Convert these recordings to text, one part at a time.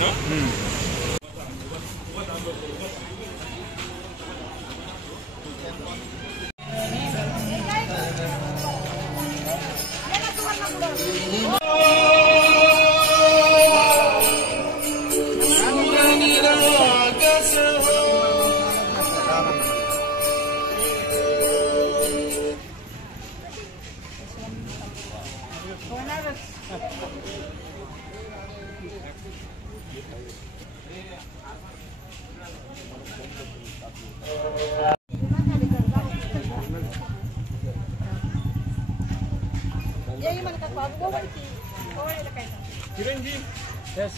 Yes,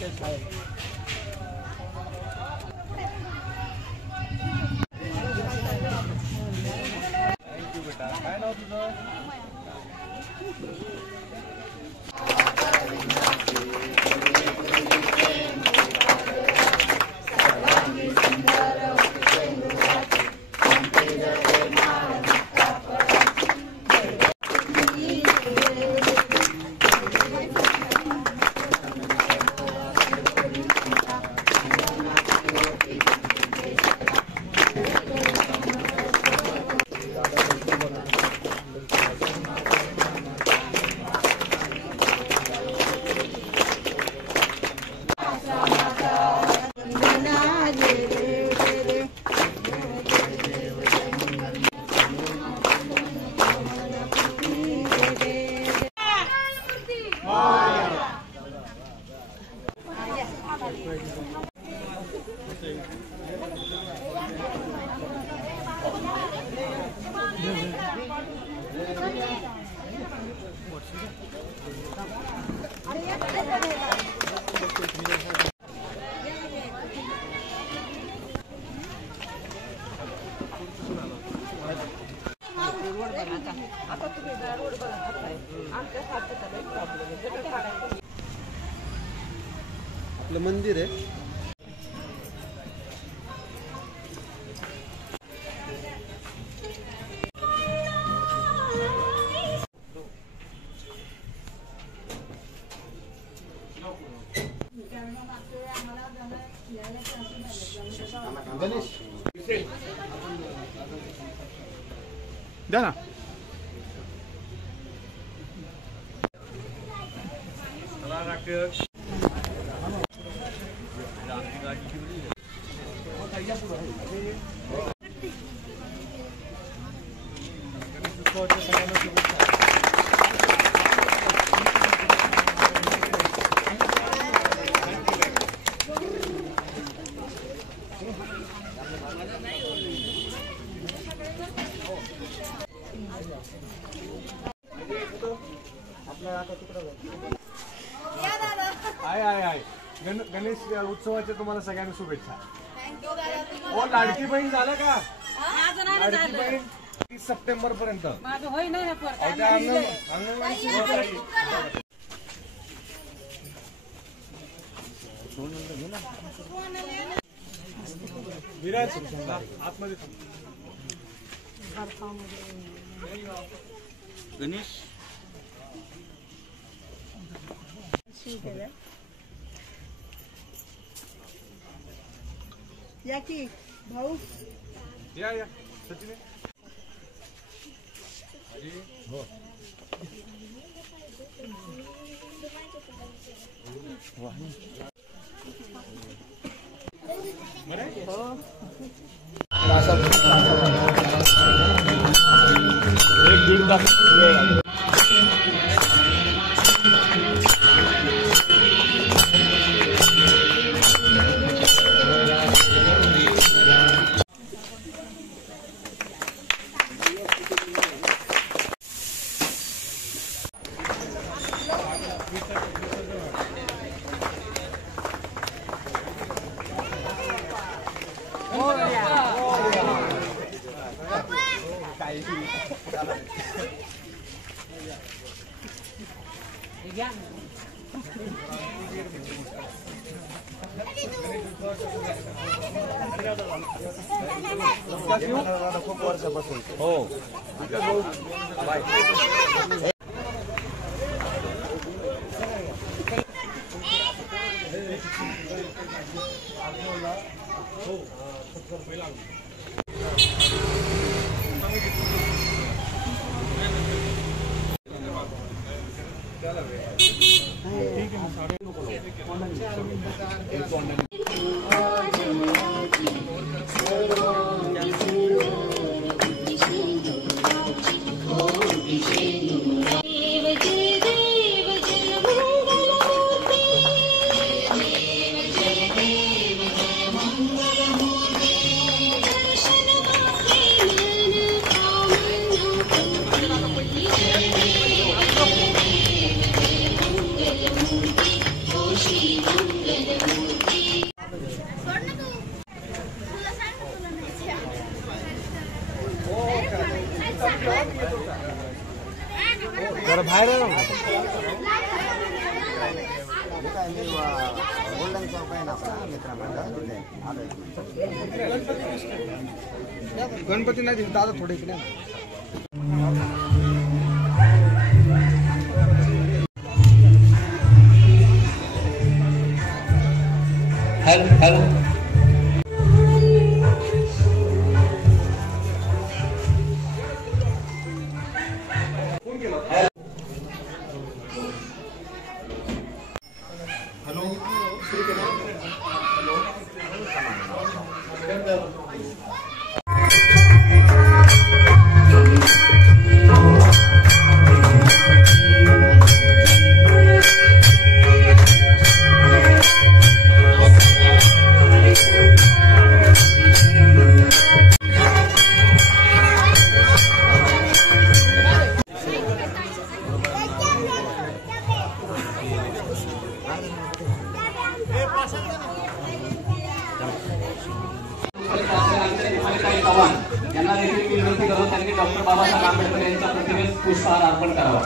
yes, hi. Thank you, beta. काय नाव तुझं? आपलं मंदिर आहे. द्या ना. गणेश उत्सवाच्या तुम्हाला सगळ्यांना शुभेच्छा. हो, लाडकी बहीण झालं का? लाडकी बहीण 30 सप्टेंबर पर्यंत. विराज आतमध्ये गणेश या की भाऊ या सचिन हो. एक दीड तास वेळ. खूप वर्षापासून हो. जरा बाहेर आहे ना. गोल्डन चौक आहे ना आपला मित्रमंडळ. गणपती नाही दादा थोडे इकडे. हॅलो यांना देखील विनंती करून त्यांनी डॉक्टर बाबासाहेब आंबेडकर यांच्या प्रतिमेस पुष्पहार अर्पण करावा.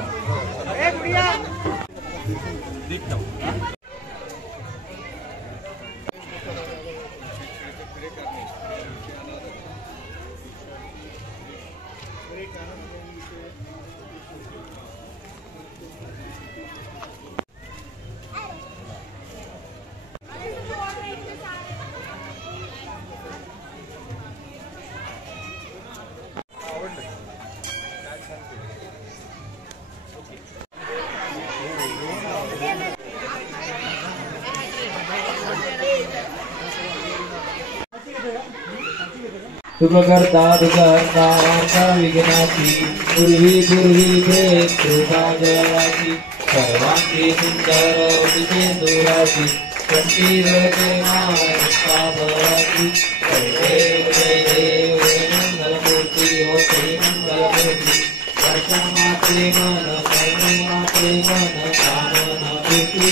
सुखकर्ता दुखहर्ता वार्ता विघ्नाची पूर्वी भेद कृपा जयाची सर्वांची सुंदर तुझे दुराची कंठी रते मायाची जय देव मंगलमूर्ती हो श्री मंगलमूर्ती दर्शनाचे मन कर्णे माते मन कामना पूर्ती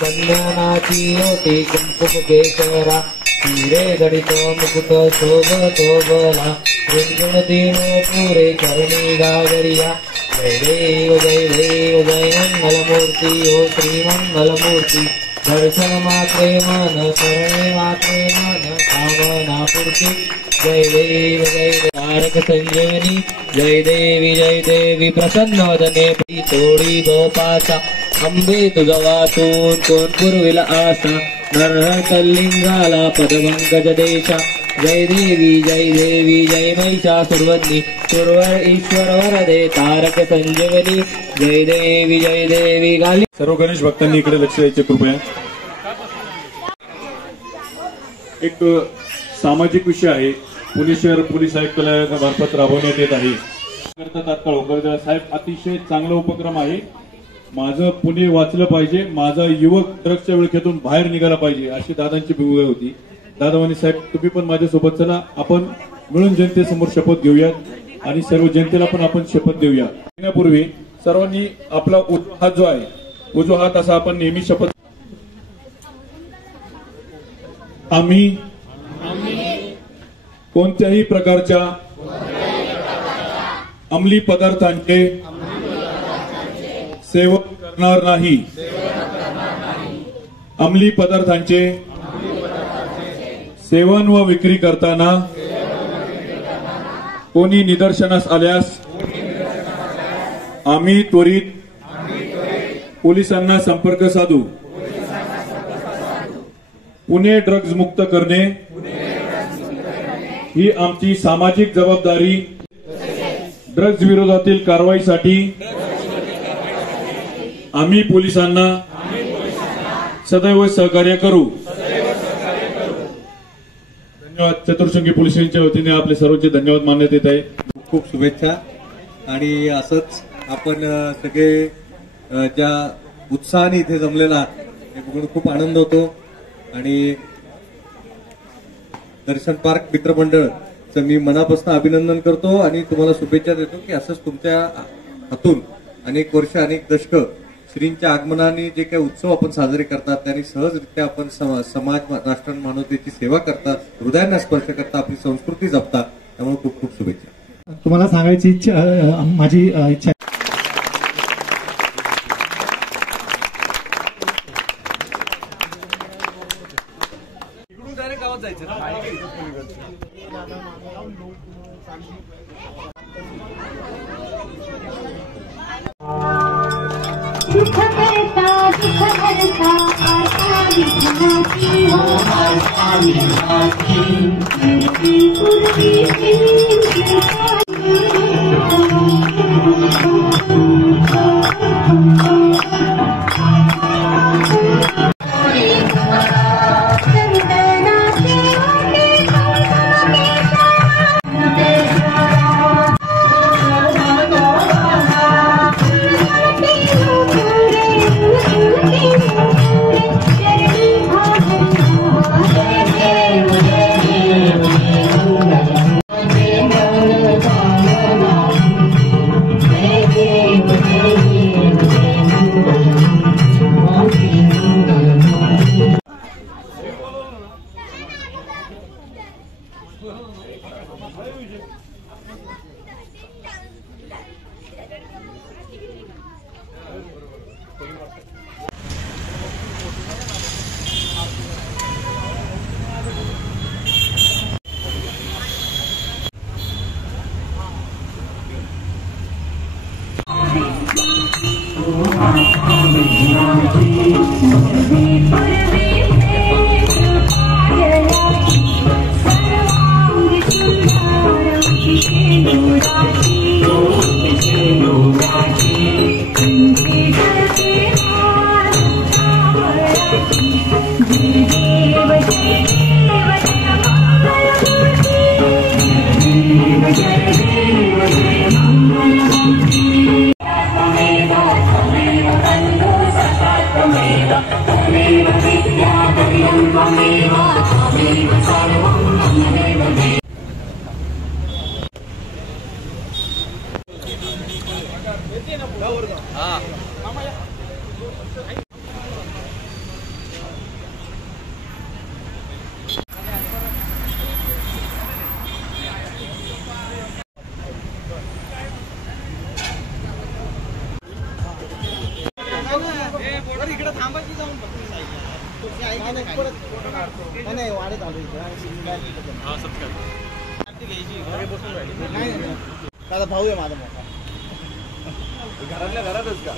चंदनाची ओटी कुंकुम केशरा हिरे जडित मुकुट शोभतो बला गुणगुण दीनो पुरे करणी गागरिया जय देव जय मंगलमूर्ती हो श्री मंगलमूर्ती दर्शन मात्रे मन शरणे मात्रे मन कामना पूर्ती जय देव तारक संजीवनी जय देवी प्रसन्न वदने तोडी गोपासा अंबे तुझा वाचून कोण पुरविला आशा नरहर कलिंगाला पदपंकज देशा जय देवी जय महिषासुरवदनी सुरवर ईश्वर वरदे तारक संजीवनी जय देवी गाली. सर्व गणेश भक्तांनी इकडे लक्ष द्यायचे कृपया. एक सामाजिक विषय आहे. पुणे शहर पोलीस आयुक्तालयामार्फत राबवण्यात येत आहे. तात्काळ होकर साहेब, अतिशय चांगला उपक्रम आहे. माझं पुणे वाचलं पाहिजे, माझा युवक ड्रग्सच्या विळख्यातून बाहेर निघाला पाहिजे, अशी दादांची भूमिका होती. दादा म्हणे साहेब तुम्ही पण माझ्यासोबत चला, आपण मिळून जनतेसमोर शपथ घेऊयात आणि सर्व जनतेला पण आपण शपथ देऊया. देण्यापूर्वी सर्वांनी आपला उजवा हात जो आहे, उजवा हात असा आपण नेहमी शपथ. आम्ही कोणत्याही प्रकारच्या अंमली पदार्थांचे सेवन करणार नाही. अंमली पदार्थांचे सेवन व विक्री करताना कोणी निदर्शनास आल्यास आम्ही त्वरित पोलिसांना संपर्क साधू. पुणे ड्रग्ज मुक्त करणे ही आमची सामाजिक जबाबदारी. ड्रग्ज विरोधातील कारवाईसाठी आम्ही पोलिसांना सदैव सहकार्य करू. धन्यवाद. चतुर्शृंगी पोलीस स्टेशनच्या वतीने आपले सर्वांचे धन्यवाद मानण्यात येत आहे. खूप शुभेच्छा. आणि असंच आपण सगळे ज्या उत्साहाने इथे जमलेला आहात हे बघून खूप आनंद होतो. आणि दर्शन पार्क मित्रमंडळचं मी मनापासून अभिनंदन करतो आणि तुम्हाला शुभेच्छा देतो की असंच तुमच्या हातून अनेक वर्ष अनेक दशकं श्रींच्या आगमनाने जे काही उत्सव आपण साजरे करतात त्यांनी सहजरित्या आपण समाज राष्ट्र मानवतेची सेवा करतात, हृदयांना स्पर्श करता, आपली संस्कृती जपतात. त्यामुळे खूप खूप शुभेच्छा. तुम्हाला सांगायची इच्छा, माझी इच्छा इकडून डायरेक्ट गावात जायचं ना. दुख करता दुख हरता आशा विघ्नाची हो आशा विघ्नाची पूर्वी भाऊ आहे माझा मोठा. घरातल्या घरातच का?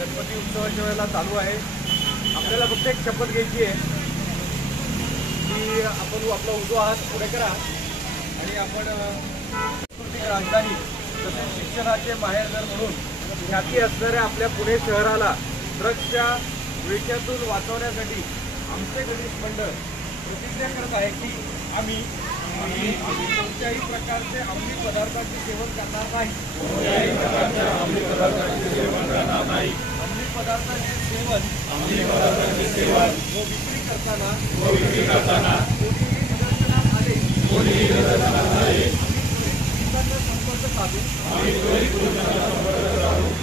गणपती उत्सवाच्या वेळेला चालू आहे. आपल्याला फक्त एक शपथ घ्यायची आहे की आपण आपला उजवा हात पुढे करा आणि आपण सांस्कृतिक राजधानी तसेच शिक्षणाचे माहेरघर म्हणून ख्याती असणाऱ्या आपल्या पुणे शहराला ड्रग्सच्या विळख्यातून वाचवण्यासाठी आमचे गणेश मंडळ प्रतिज्ञा करत आहे की आम्ही कोणत्याही प्रकारचे अंमली पदार्थांचे सेवन करणार नाही. अंमली पदार्थांचे सेवन व विक्री करताना कोणीही निदर्शनास आले संपर्क साधून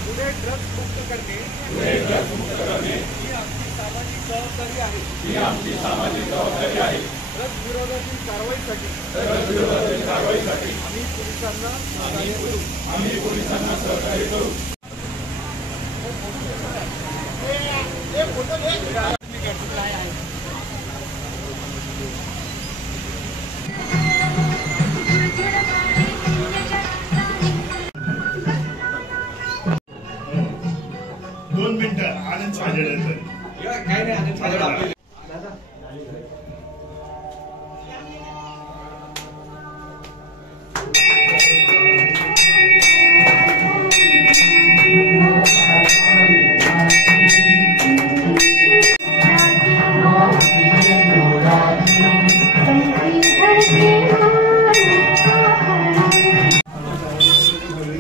पुढे ड्रग्स मुक्त करणे ही आमची सामाजिक जबाबदारी आहे. ड्रग्स विरोधातील कारवाईसाठी आम्ही पोलिसांना सहकार्य करू. दोन मिनिटं आनंद साजरे काय नाही आनंद साजरा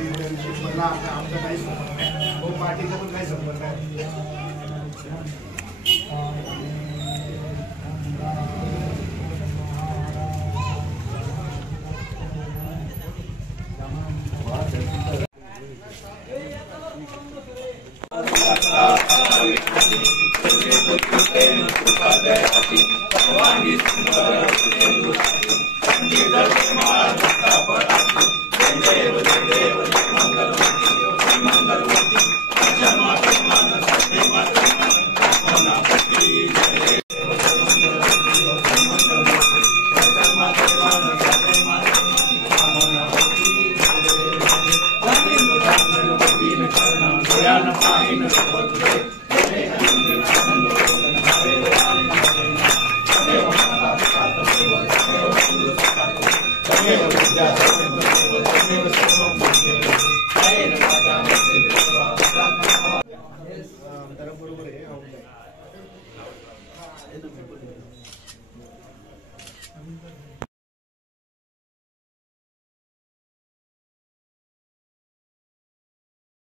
आमचा काही संबंध नाही, पार्टीचा पण काही संबंध नाही. Fine.